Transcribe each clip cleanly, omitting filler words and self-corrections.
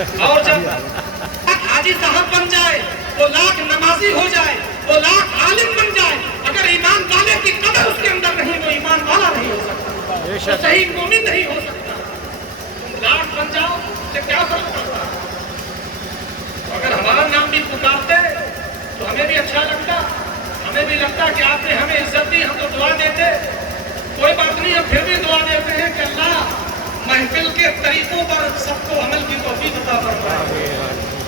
اور جب حاجی صاحب بن جائے، وہ لاکھ نمازی ہو جائے، وہ لاکھ عالم بن جائے، اگر ایمان والے کی قدر اس کے اندر نہیں، وہ ایمان والا نہیں ہو سکتا، وہ صحیح مومن نہیں ہو سکتا۔ تم لاکھ بن جاؤ اس سے کیا فرق پڑتا؟ اگر ہمارا نام بھی پکارتے تو ہمیں بھی اچھا لگتا، ہمیں بھی لگتا کہ آپ نے ہمیں عزت دی، ہم تو دعا دیتے۔ کوئی بات نہیں، ہم پھر بھی دعا دیتے ہیں کہ اللہ محفل کے طریقوں پر سب کو عمل کی توفیق عطا فرمائے۔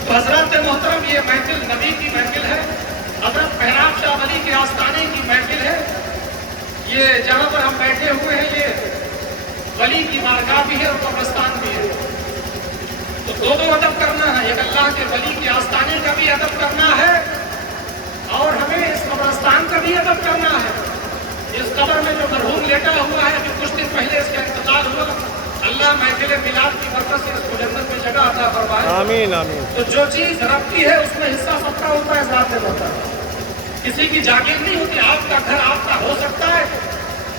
تو حضرات محترم، یہ محفل نبی کی محفل ہے، حضرت محراب شاہ ولی کے آستانے کی محفل ہے۔ یہ جہاں پر ہم بیٹھے ہوئے ہیں یہ ولی کی بارگاہ بھی ہے اور قبرستان بھی ہے، تو دو ادب کرنا ہے، ایک اللہ کے ولی کے آستانے کا بھی ادب کرنا ہے اور ہمیں اس قبرستان کا بھی ادب کرنا ہے۔ اس قبر میں جو مرحوم لیٹا ہوا ہے، ابھی کچھ دن پہلے اس کا انتقال ہوا، اللہ محفل میلاد کی برکت سے اس کو جنت میں جگہ عطا فرمائے۔ آمین آمین۔ تو جو چیز رب کی ہے اس میں حصہ سب کا ہوتا ہے، ذات میں ہوتا ہے، کسی کی جاگیر نہیں ہوتی۔ آپ کا گھر آپ کا ہو سکتا ہے،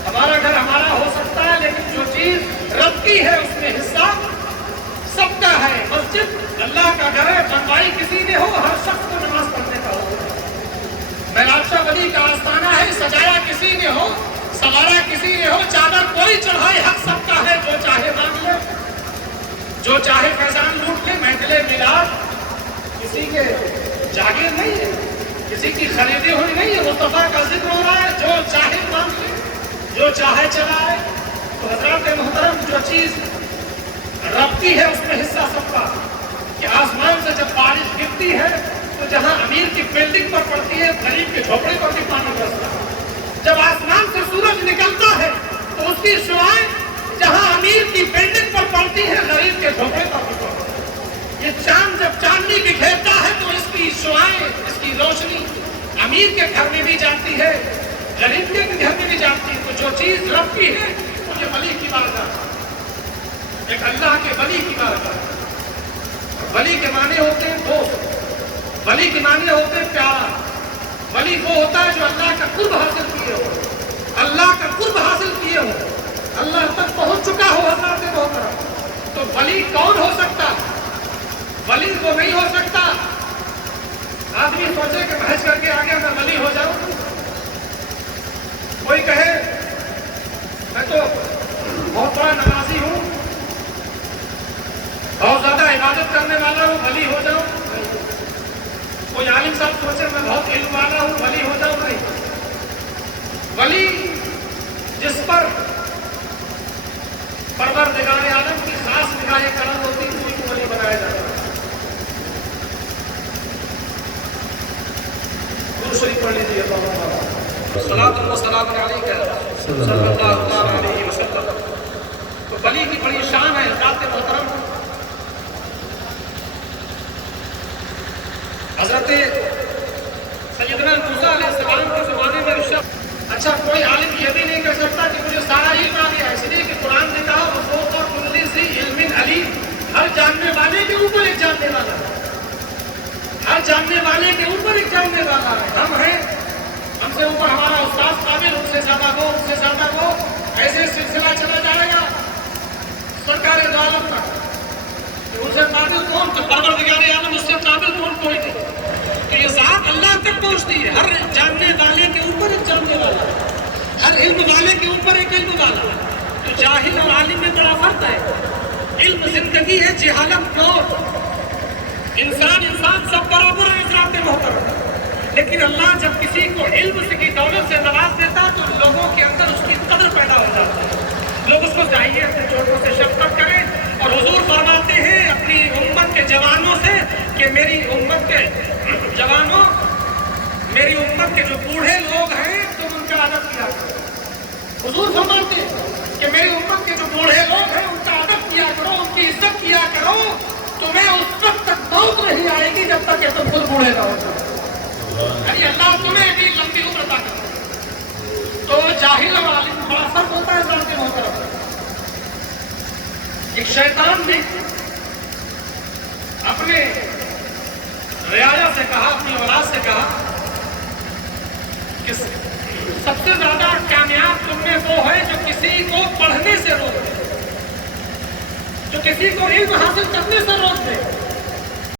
ہمارا گھر ہمارا ہو سکتا ہے، لیکن جو چیز رب کی ہے اس میں حصہ سب کا ہے۔ مسجد اللہ کا گھر ہے، بنوائی کسی نے ہو، ہر شخص کو نماز پڑھنے کا ہو۔ محراب شاہ ولی کا آستانہ ہے، سجایا کسی نے ہو، سوارا کسی نے ہو، چادر کوئی چڑھائے، حق سب کا ہے، جو چاہے مانگ لے، جو چاہے فیضان لوٹ لے۔ محفل میلاد کسی کے جاگیر نہیں ہے، کسی کی خریدی ہوئی نہیں ہے، مصطفیٰ کا ذکر ہو رہا ہے، جو چاہے مانگ لے، جو چاہے چلائے۔ تو حضرات محترم، جو چیز رب کی ہے اس میں حصہ سب کا، کہ آسمان سے جب بارش گرتی ہے تو جہاں امیر کی بلڈنگ پر پڑتی ہے، غریب کے جھوپڑے پر بھی پانی برستا ہے۔ جب آسمان سے سورج نکلتا ہے تو اس کی شعاعیں جہاں امیر کی بلڈنگ پر پڑتی ہے، غریب کے جھوپڑے پر بھی پڑتی ہے۔ یہ چاند جب چاندنی بکھیرتا ہے تو اس کی شعاعیں، اس کی روشنی امیر کے گھر میں بھی جاتی ہے، غریب کے گھر میں بھی جاتی ہے۔ تو جو چیز رب کی ہے وہ یہ ولی کی بارگاہ، ایک اللہ کے ولی کی بارگاہ۔ ولی کے معنی ہوتے ہیں دوست، ولی کے معنی ہوتے ہیں پیارا۔ ولی وہ ہوتا ہے جو اللہ کا قرب حاصل کیے ہو، اللہ کا قرب حاصل کیے ہو، اللہ تک پہنچ چکا ہو۔ حضرات محترم، تو ولی کون ہو سکتا؟ ولی وہ نہیں ہو سکتا آدمی سوچے کہ بحث کر کے آگے میں ولی ہو جاؤں۔ کوئی کہے میں تو بہت بڑا نمازی ہوں، بہت زیادہ عبادت کرنے والا ہوں، ولی ہو جاؤں۔ کوئی عالم صاحب سوچے میں بہت علم والا ہوں، ولی ہو جاؤں۔ نہیں، ولی جس پر پروردگار عالم کی خاص نگاہ کرم ہوتی ہے اسی کو ولی بنایا جاتا ہے۔ درود شریف پڑھ لیجیے، صلاۃ و سلام علیک صلی اللہ علیہ وسلم۔ تو ولی کی بڑی شان ہے حضرات محترم۔ حضرت سیدنا موسیٰ علیہ السلام کے زمانے میں اچھا کوئی عالم یہ بھی نہیں کہہ سکتا کہ مجھے سارا علم آ گیا، اس لیے کہ قرآن نے کہا وفوق اور کل ذی علم علیم، ہر جاننے والے کے اوپر ایک جاننے والا ہے، ہر جاننے والے کے اوپر ایک جاننے والا ہے۔ ہم ہیں، ہم سے اوپر ہمارا استاد قابل، ان سے زیادہ وہ، ان سے زیادہ وہ، ایسے سلسلہ چلا جائے گا سرکار دو عالم کا۔ ان سے قابل کون؟ تو پروردگار عالم، اس سے قابل کون؟ کوئی نہیں۔ تو یہ ذات اللہ تک پہنچتی ہے، ہر جاننے والے کے اوپر ایک جاننے والا ہے، ہر علم والے کے اوپر ایک علم والا ہے۔ تو جاہل اور عالم میں بڑا فرق ہے۔ علم زندگی ہے، جہالت موت۔ انسان سب برابر ہے حضرات محترم، لیکن اللہ جب کسی کو علم کی دولت سے نواز دیتا تو لوگوں کے اندر اس کی قدر پیدا ہو جاتی ہے، لوگ اس کو چاہیے اپنے چھوٹوں سے شفقت کریں۔ اور حضور فرماتے ہیں اپنی امت کے جوانوں سے کہ میری امت کے جوانوں، میری امت کے جو بوڑھے لوگ ہیں تم ان کا ادب کیا کرو۔ حضور فرماتے ہیں کہ میری امت کے جو بوڑھے لوگ ہیں ان کا ادب کیا کرو، ان کی عزت کیا کرو، تمہیں اس وقت تک موت نہیں آئے گی جب تک کہ تم خود بوڑھے نہ ہو جاؤ۔ یعنی اللہ تمہیں بھی لمبی عمر عطا کرے۔ تو جاہل اور عالم بڑا فرق ہوتا ہے ذات کے محترم۔ ایک شیطان نے اپنے رعایا سے کہا، اپنی اولاد سے کہا کہ سب سے زیادہ کامیاب تم میں وہ ہے جو کسی کو پڑھنے سے روک دے، جو کسی کو علم حاصل کرنے سے روک